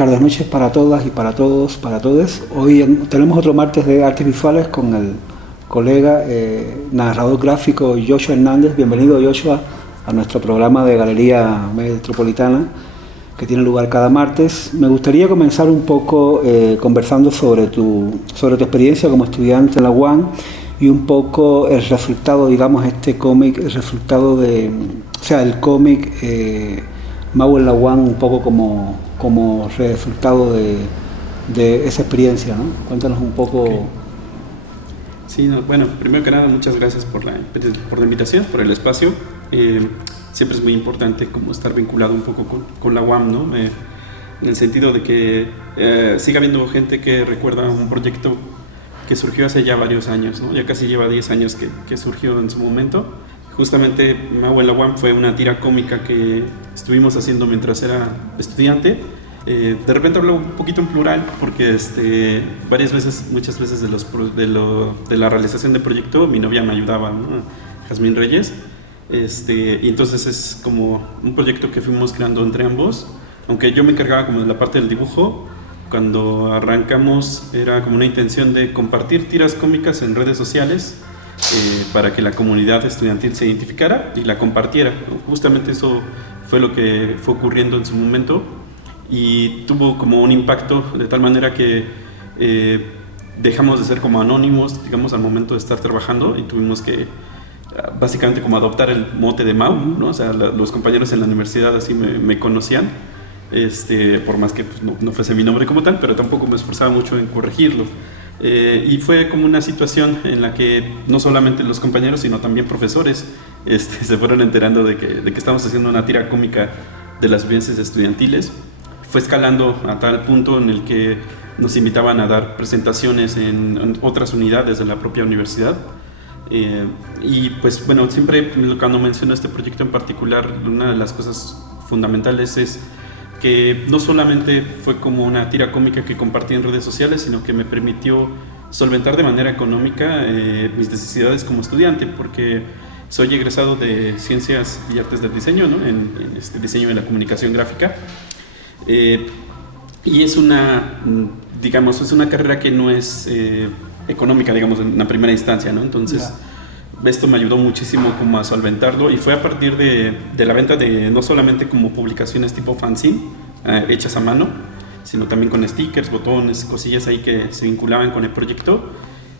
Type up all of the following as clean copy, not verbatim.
tardes, noches para todas y para todos, para todes. Hoy tenemos otro martes de artes visuales con el colega narrador gráfico Joshua Hernández. Bienvenido, Joshua, a nuestro programa de Galería Metropolitana que tiene lugar cada martes. Me gustaría comenzar un poco conversando sobre tu experiencia como estudiante en la UAM y un poco el resultado, digamos, este cómic, el resultado de, o sea, el cómic Mau en la UAM, un poco como resultado de esa experiencia, ¿no? Cuéntanos un poco. Okay. Sí, no, bueno, primero que nada, muchas gracias por la invitación, por el espacio. Siempre es muy importante como estar vinculado un poco con la UAM, ¿no? En el sentido de que siga habiendo gente que recuerda un proyecto que surgió hace ya varios años, ¿no? Ya casi lleva 10 años que surgió en su momento. Justamente Mau en la UAM fue una tira cómica que estuvimos haciendo mientras era estudiante. De repente hablo un poquito en plural porque muchas veces de la realización del proyecto mi novia me ayudaba, ¿no? Jazmín Reyes. Y entonces es como un proyecto que fuimos creando entre ambos, aunque yo me encargaba como de la parte del dibujo. Cuando arrancamos era como una intención de compartir tiras cómicas en redes sociales para que la comunidad estudiantil se identificara y la compartiera. Justamente eso fue lo que fue ocurriendo en su momento y tuvo como un impacto de tal manera que dejamos de ser como anónimos, digamos, al momento de estar trabajando y tuvimos que básicamente como adoptar el mote de Mau, ¿no? O sea, los compañeros en la universidad así me conocían, por más que pues, no fuese mi nombre como tal, pero tampoco me esforzaba mucho en corregirlo. Y fue como una situación en la que no solamente los compañeros, sino también profesores se fueron enterando de que estamos haciendo una tira cómica de las vivencias estudiantiles. Fue escalando a tal punto en el que nos invitaban a dar presentaciones en otras unidades de la propia universidad. Y pues bueno, siempre cuando menciono este proyecto en particular, una de las cosas fundamentales es que no solamente fue como una tira cómica que compartí en redes sociales, sino que me permitió solventar de manera económica mis necesidades como estudiante, porque soy egresado de Ciencias y Artes del Diseño, ¿no? en diseño de la comunicación gráfica, y es una carrera que no es económica, digamos, en una primera instancia, ¿no? Entonces, esto me ayudó muchísimo como a solventarlo y fue a partir de la venta de no solamente como publicaciones tipo fanzine, hechas a mano, sino también con stickers, botones, cosillas ahí que se vinculaban con el proyecto,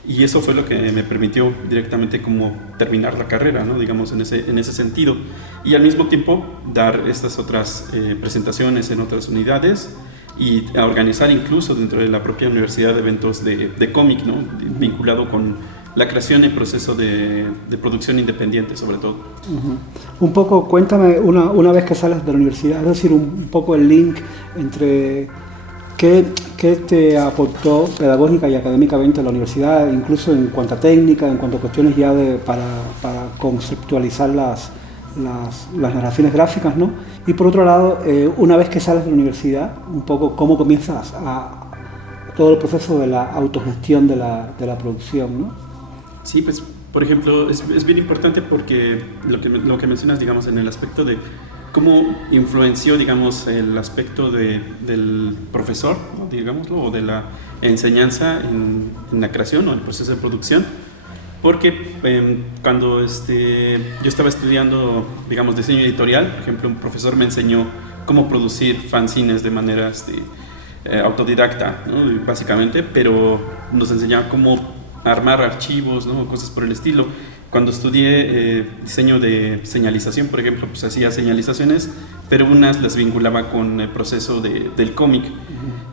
y eso fue lo que me permitió directamente como terminar la carrera, ¿no? Digamos, en ese sentido, y al mismo tiempo dar estas otras presentaciones en otras unidades y a organizar incluso dentro de la propia universidad eventos de cómic, ¿no? Vinculado con la creación y proceso de producción independiente, sobre todo. Un poco, cuéntame, una vez que sales de la universidad, es decir, un poco el link entre qué te aportó pedagógica y académicamente la universidad, incluso en cuanto a técnica, en cuanto a cuestiones ya para conceptualizar las narraciones gráficas, ¿no? Y por otro lado, una vez que sales de la universidad, un poco cómo comienzas todo el proceso de la autogestión de la producción, ¿no? Sí, pues, por ejemplo, es bien importante porque lo que mencionas, digamos, en el aspecto de cómo influenció, digamos, el aspecto del profesor, ¿no? Digámoslo, o de la enseñanza en la creación o el proceso de producción. Porque cuando yo estaba estudiando, digamos, diseño editorial, por ejemplo, un profesor me enseñó cómo producir fanzines de manera autodidacta, ¿no? Básicamente, pero nos enseñaba cómo armar archivos, ¿no? Cosas por el estilo. Cuando estudié diseño de señalización, por ejemplo, pues hacía señalizaciones, pero unas las vinculaba con el proceso del cómic.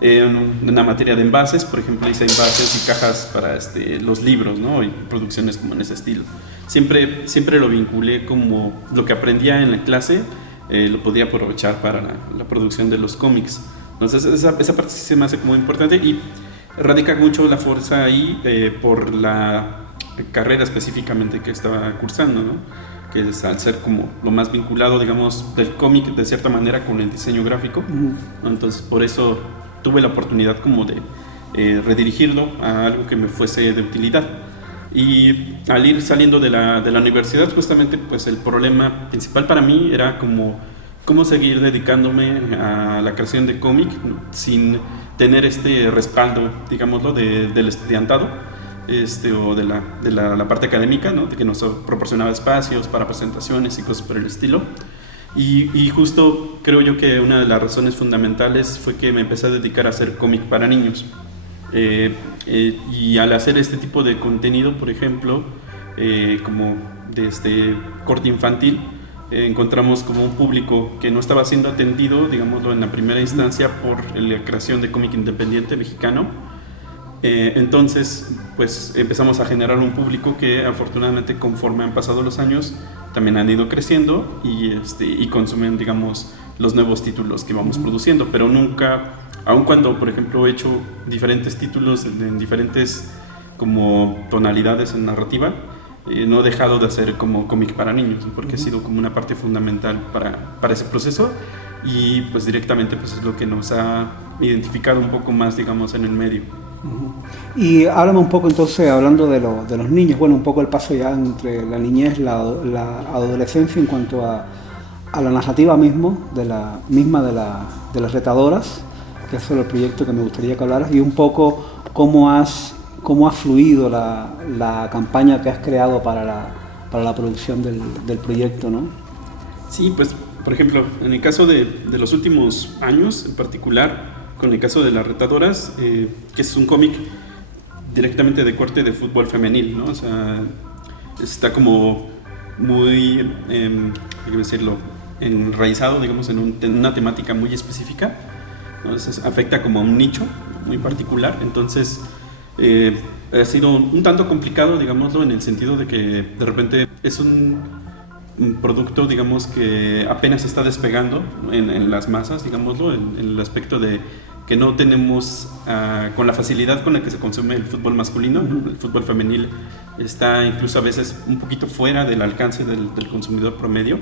En una materia de envases, por ejemplo, hice envases y cajas para los libros, ¿no? Y producciones como en ese estilo. Siempre lo vinculé como lo que aprendía en la clase, lo podía aprovechar para la producción de los cómics. Entonces esa parte sí se me hace como importante y radica mucho la fuerza ahí por la carrera específicamente que estaba cursando, ¿no? Que es al ser como lo más vinculado, digamos, del cómic de cierta manera con el diseño gráfico, ¿no? Entonces por eso tuve la oportunidad como de redirigirlo a algo que me fuese de utilidad. Y al ir saliendo de la universidad, justamente, pues el problema principal para mí era como cómo seguir dedicándome a la creación de cómic, ¿no?, sin tener este respaldo, digámoslo, del estudiantado, o de la parte académica, ¿no?, de que nos proporcionaba espacios para presentaciones y cosas por el estilo. Y justo creo yo que una de las razones fundamentales fue que me empecé a dedicar a hacer cómic para niños. Y al hacer este tipo de contenido, por ejemplo, como de este corte infantil, encontramos como un público que no estaba siendo atendido, digámoslo, en la primera instancia por la creación de cómic independiente mexicano. Entonces, pues empezamos a generar un público que afortunadamente, conforme han pasado los años, también han ido creciendo y consumen, digamos, los nuevos títulos que vamos produciendo, pero nunca, aun cuando, por ejemplo, he hecho diferentes títulos en diferentes como tonalidades en narrativa, no he dejado de hacer como cómic para niños, porque ha sido como una parte fundamental para ese proceso, y pues directamente pues es lo que nos ha identificado un poco más, digamos, en el medio. Y háblame un poco entonces, hablando de los niños, bueno, un poco el paso ya entre la niñez, la adolescencia en cuanto a la narrativa de las retadoras, que es el proyecto que me gustaría que hablaras, y un poco cómo ha fluido la campaña que has creado para la producción del proyecto, ¿no? Sí, pues, por ejemplo, en el caso de los últimos años en particular, con el caso de las retadoras, que es un cómic directamente de corte de fútbol femenil, ¿no? O sea, está como muy, ¿cómo decirlo?, enraizado, digamos, en una temática muy específica, ¿no? Entonces, afecta como a un nicho muy particular. Entonces, ha sido un tanto complicado, digámoslo, en el sentido de que de repente es un producto, digamos, que apenas está despegando en las masas, digámoslo, en el aspecto de que no tenemos, con la facilidad con la que se consume el fútbol masculino, ¿no? El fútbol femenil está incluso a veces un poquito fuera del alcance del consumidor promedio,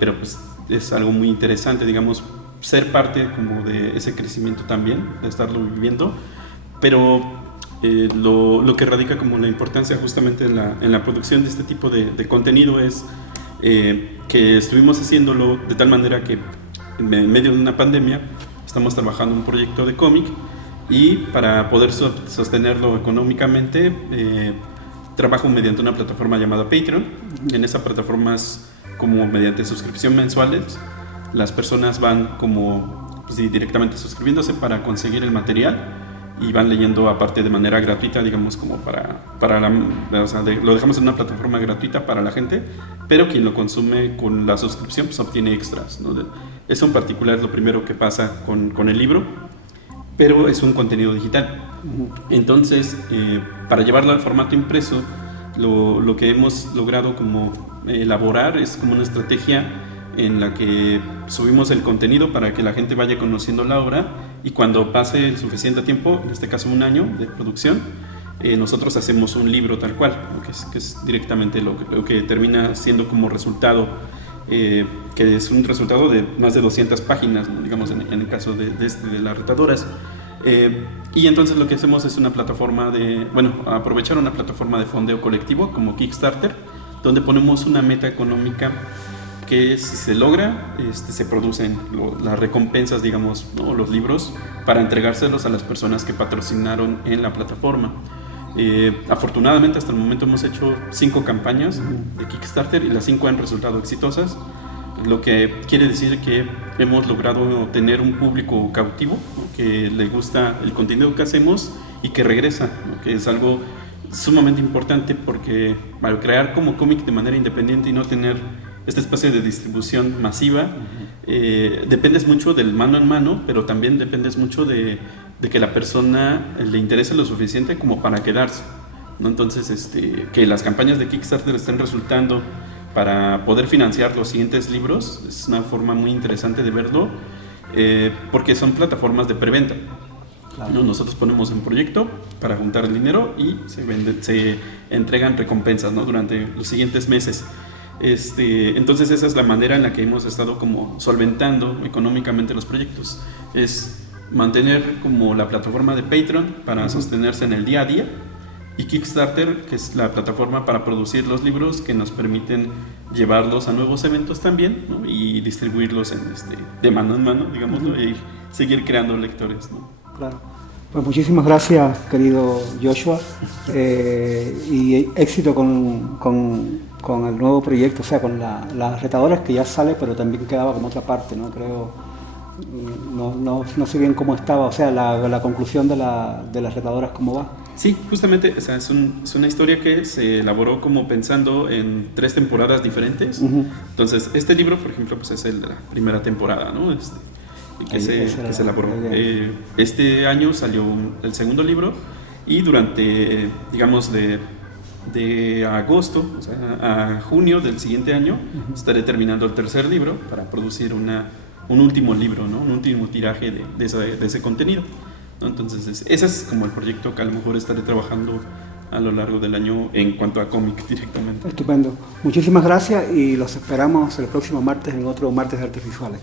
pero pues es algo muy interesante, digamos, ser parte como de ese crecimiento también, de estarlo viviendo, pero lo que radica como la importancia justamente en la producción de este tipo de contenido es que estuvimos haciéndolo de tal manera que en medio de una pandemia estamos trabajando un proyecto de cómic, y para poder sostenerlo económicamente trabajo mediante una plataforma llamada Patreon. En esa plataforma es como mediante suscripción mensuales, las personas van como pues, directamente suscribiéndose para conseguir el material, y van leyendo aparte de manera gratuita, digamos, como o sea, lo dejamos en una plataforma gratuita para la gente, pero quien lo consume con la suscripción pues obtiene extras, ¿no? Eso en particular es lo primero que pasa con el libro, pero es un contenido digital. Entonces, para llevarlo al formato impreso, lo que hemos logrado como elaborar es como una estrategia en la que subimos el contenido para que la gente vaya conociendo la obra, y cuando pase el suficiente tiempo, en este caso un año de producción, nosotros hacemos un libro tal cual, ¿no? que es directamente lo que termina siendo como resultado, que es un resultado de más de 200 páginas, ¿no? Digamos, en el caso de las retadoras. Y entonces lo que hacemos es una plataforma aprovechar una plataforma de fondeo colectivo como Kickstarter, donde ponemos una meta económica que si se logra, se producen las recompensas, digamos, ¿no? Los libros, para entregárselos a las personas que patrocinaron en la plataforma. Afortunadamente hasta el momento hemos hecho 5 campañas de Kickstarter, y las 5 han resultado exitosas, lo que quiere decir que hemos logrado tener un público cautivo, ¿no? Que le gusta el contenido que hacemos y que regresa, ¿no? Que es algo sumamente importante, porque al crear como cómic de manera independiente y no tener este espacio de distribución masiva, dependes mucho del mano en mano, pero también dependes mucho de que la persona le interese lo suficiente como para quedarse, ¿no? Entonces, que las campañas de Kickstarter estén resultando para poder financiar los siguientes libros es una forma muy interesante de verlo, porque son plataformas de preventa. Claro. ¿No? Nosotros ponemos un proyecto para juntar el dinero y se entregan recompensas, ¿no? Durante los siguientes meses. Entonces esa es la manera en la que hemos estado como solventando económicamente los proyectos, es mantener como la plataforma de Patreon para sostenerse en el día a día, y Kickstarter, que es la plataforma para producir los libros que nos permiten llevarlos a nuevos eventos también, ¿no? Y distribuirlos de mano en mano, digamos, ¿no? Y seguir creando lectores, ¿no? Claro. Pues muchísimas gracias, querido Joshua, y éxito con el nuevo proyecto, o sea, con las retadoras, que ya sale, pero también quedaba como otra parte, ¿no? Creo, no sé bien cómo estaba, o sea, la conclusión de las retadoras, ¿cómo va? Sí, justamente, o sea, es una historia que se elaboró como pensando en 3 temporadas diferentes. Entonces, este libro, por ejemplo, pues es el de la primera temporada, ¿no? Que se elaboró. Este año salió el segundo libro, y durante, digamos, de agosto, o sea, a junio del siguiente año, estaré terminando el tercer libro para producir un último libro, ¿no? Un último tiraje de ese contenido, ¿no? Entonces, ese es como el proyecto que a lo mejor estaré trabajando a lo largo del año en cuanto a cómic directamente. Estupendo. Muchísimas gracias y los esperamos el próximo martes en otro Martes de Artes Visuales.